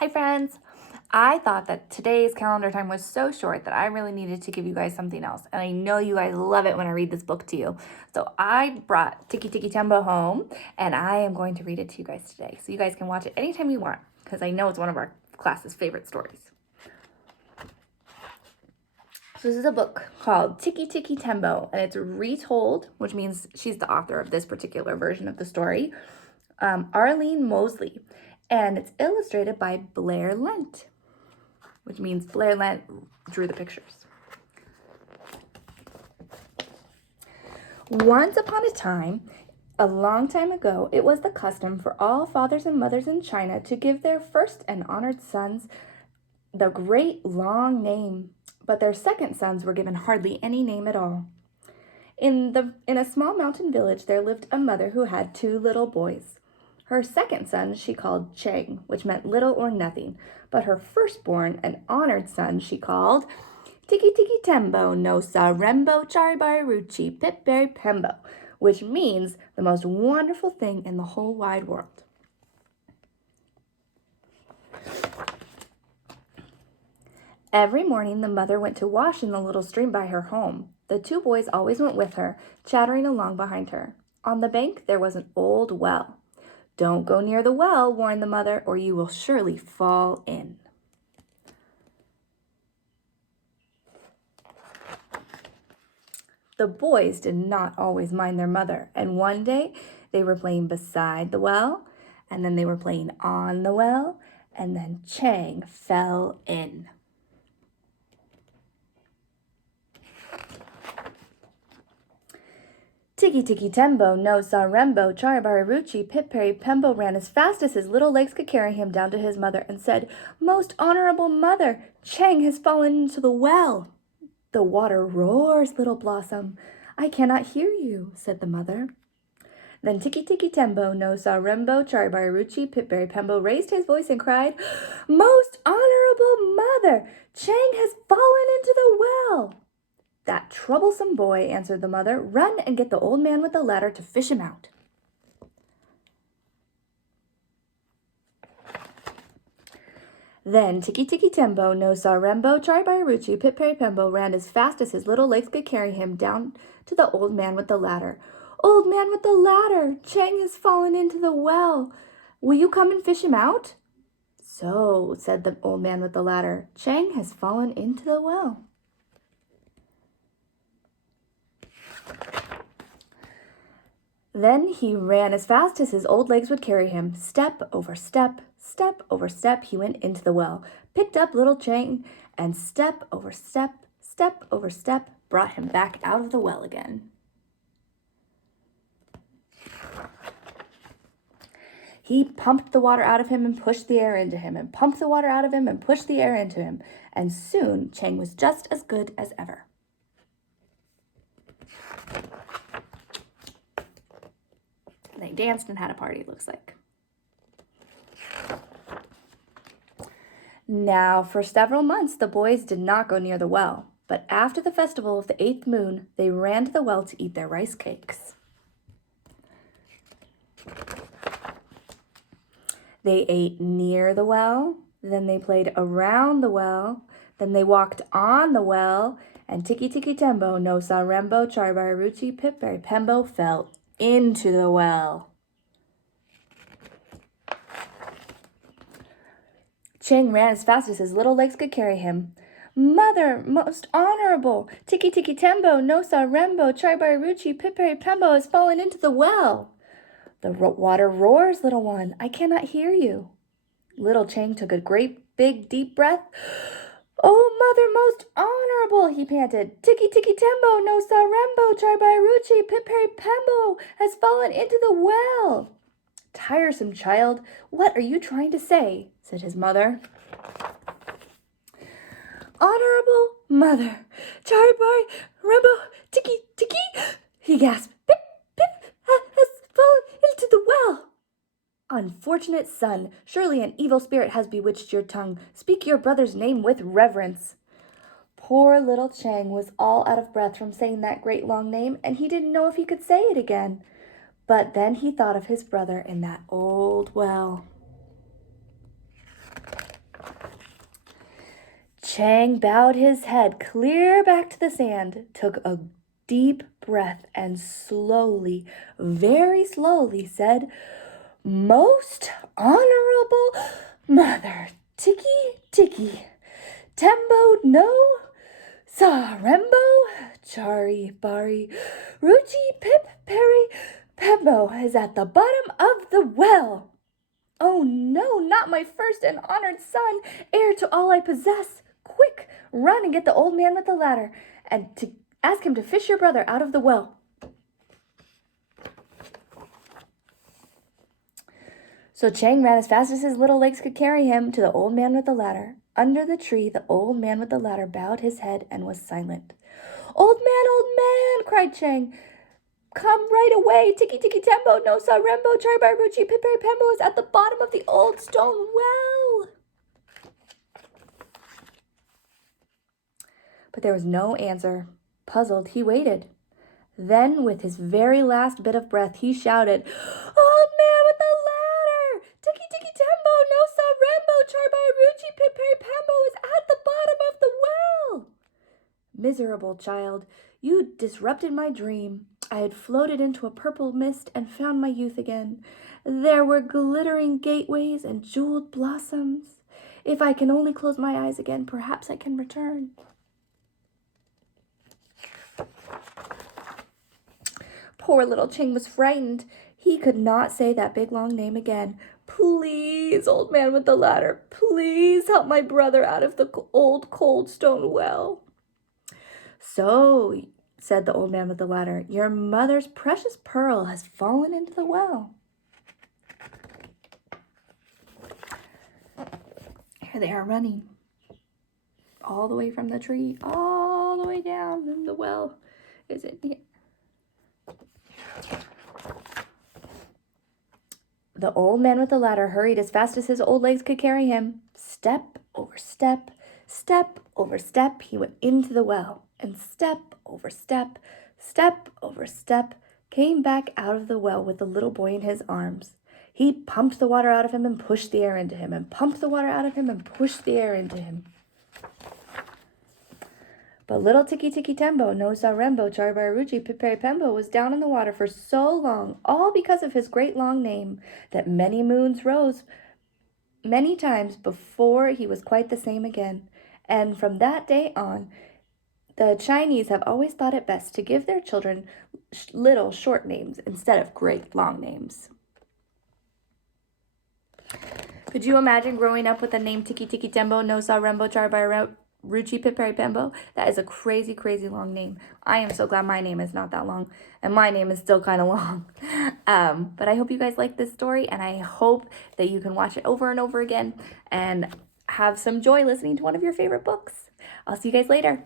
Hi friends! I thought that today's calendar time was so short that I really needed to give you guys something else. And I know you guys love it when I read this book to you. So I brought Tikki Tembo home and I am going to read it to you guys today. So you guys can watch it anytime you want because I know it's one of our class's favorite stories. So this is a book called Tikki Tembo, and it's retold, which means she's the author of this particular version of the story, Arlene Mosley, and it's illustrated by Blair Lent, which means Blair Lent drew the pictures. Once upon a time, a long time ago, it was the custom for all fathers and mothers in China to give their first and honored sons the great long name, but their second sons were given hardly any name at all. In a small mountain village, there lived a mother who had 2 little boys. Her second son she called Chang, which meant little or nothing, but her firstborn and honored son she called Tikki Tembo no sa rembo charibari ruchi pipberry pembo, which means the most wonderful thing in the whole wide world. Every morning the mother went to wash in the little stream by her home. The 2 boys always went with her, chattering along behind her. On the bank there was an old well. "Don't go near the well," warned the mother, "or you will surely fall in." The boys did not always mind their mother, and one day they were playing beside the well, and then they were playing on the well, and then Chang fell in. Tikki Tembo no sa rembo charibari ruchi pipberry pembo ran as fast as his little legs could carry him down to his mother and said, "Most honorable mother, Chang has fallen into the well." "The water roars, little blossom. I cannot hear you," said the mother. Then Tikki Tembo no sa rembo charibari ruchi pipberry pembo raised his voice and cried, "Most honorable mother, Chang has fallen into the well." "That troublesome boy," answered the mother. "Run and get the old man with the ladder to fish him out." Then Tikki Tembo no sa rembo charibari ruchi pipberry pembo ran as fast as his little legs could carry him down to the old man with the ladder. "Old man with the ladder, Chang has fallen into the well. Will you come and fish him out?" "So," said the old man with the ladder, "Chang has fallen into the well." Then he ran as fast as his old legs would carry him. Step over step, step over step, he went into the well, picked up little Chang, and step over step, step over step, brought him back out of the well again. He pumped the water out of him and pushed the air into him, and pumped the water out of him and pushed the air into him, and soon Chang was just as good as ever. They danced and had a party, it looks like. Now, for several months, the boys did not go near the well, but after the festival of the 8th moon, they ran to the well to eat their rice cakes. They ate near the well, then they played around the well, then they walked on the well, and Tikki Tembo no sa rembo charibari ruchi pipberry pembo fell into the well. Chang ran as fast as his little legs could carry him. "Mother, most honorable, Tikki Tembo no sa rembo charibari ruchi pipberry pembo has fallen into the well." "The water roars, little one. I cannot hear you." Little Chang took a great big deep breath. "Oh, mother most honorable," he panted. Tikki Tembo no sa rembo charibari ruchi pipberry pembo has fallen into the well." "Tiresome child, what are you trying to say?" said his mother. "Honorable mother, charibari rembo Tikki," he gasped. "Pip, pip, has fallen into the well." "Unfortunate son, surely an evil spirit has bewitched your tongue. Speak your brother's name with reverence." Poor little Chang was all out of breath from saying that great long name, and he didn't know if he could say it again. But then he thought of his brother in that old well. Chang bowed his head clear back to the sand, took a deep breath, and slowly, very slowly said, "Most honorable mother, Tikki, Tikki, Tembo no Sarembo, Chari Bari, Ruchi Pip Peri, Pembo is at the bottom of the well. Oh no, not my first and honored son, heir to all I possess. Quick, run and get the old man with the ladder, and to ask him to fish your brother out of the well." So Chang ran as fast as his little legs could carry him to the old man with the ladder. Under the tree, the old man with the ladder bowed his head and was silent. Old man, cried Chang. "Come right away. Tikki Tikki Tembo no Sarembo Charbai Ruchi Piperi Pembo is at the bottom of the old stone well." But there was no answer. Puzzled, he waited. Then, with his very last bit of breath, he shouted, "Old man with the ladder! Tikki Tikki Tembo no Sarembo Charbai Ruchi Piperi Pembo is at the bottom of the well." "Miserable child, you disrupted my dream. I had floated into a purple mist and found my youth again. There were glittering gateways and jeweled blossoms. If I can only close my eyes again, perhaps I can return." Poor little Ching was frightened. He could not say that big long name again. "Please, old man with the ladder, please help my brother out of the old cold stone well." "So," said the old man with the ladder, "your mother's precious pearl has fallen into the well." Here they are running. All the way from the tree, all the way down, and the well is in here. The old man with the ladder hurried as fast as his old legs could carry him. Step over step, step over step, he went into the well, and step over step, step over step, came back out of the well with the little boy in his arms. He pumped the water out of him and pushed the air into him, and pumped the water out of him and pushed the air into him. But little Tikki Tikki Tembo no Sarembo Charbai Ruchi Piperi Pembo was down in the water for so long, all because of his great long name, that many moons rose many times before he was quite the same again. And from that day on, the Chinese have always thought it best to give their children little short names instead of great long names. Could you imagine growing up with the name Tikki Tikki Tembo no Sarembo Charbai Ruchi Piperi Pembo? That is a crazy, crazy long name. I am so glad my name is not that long, and my name is still kind of long. But I hope you guys like this story, and I hope that you can watch it over and over again and have some joy listening to one of your favorite books. I'll see you guys later.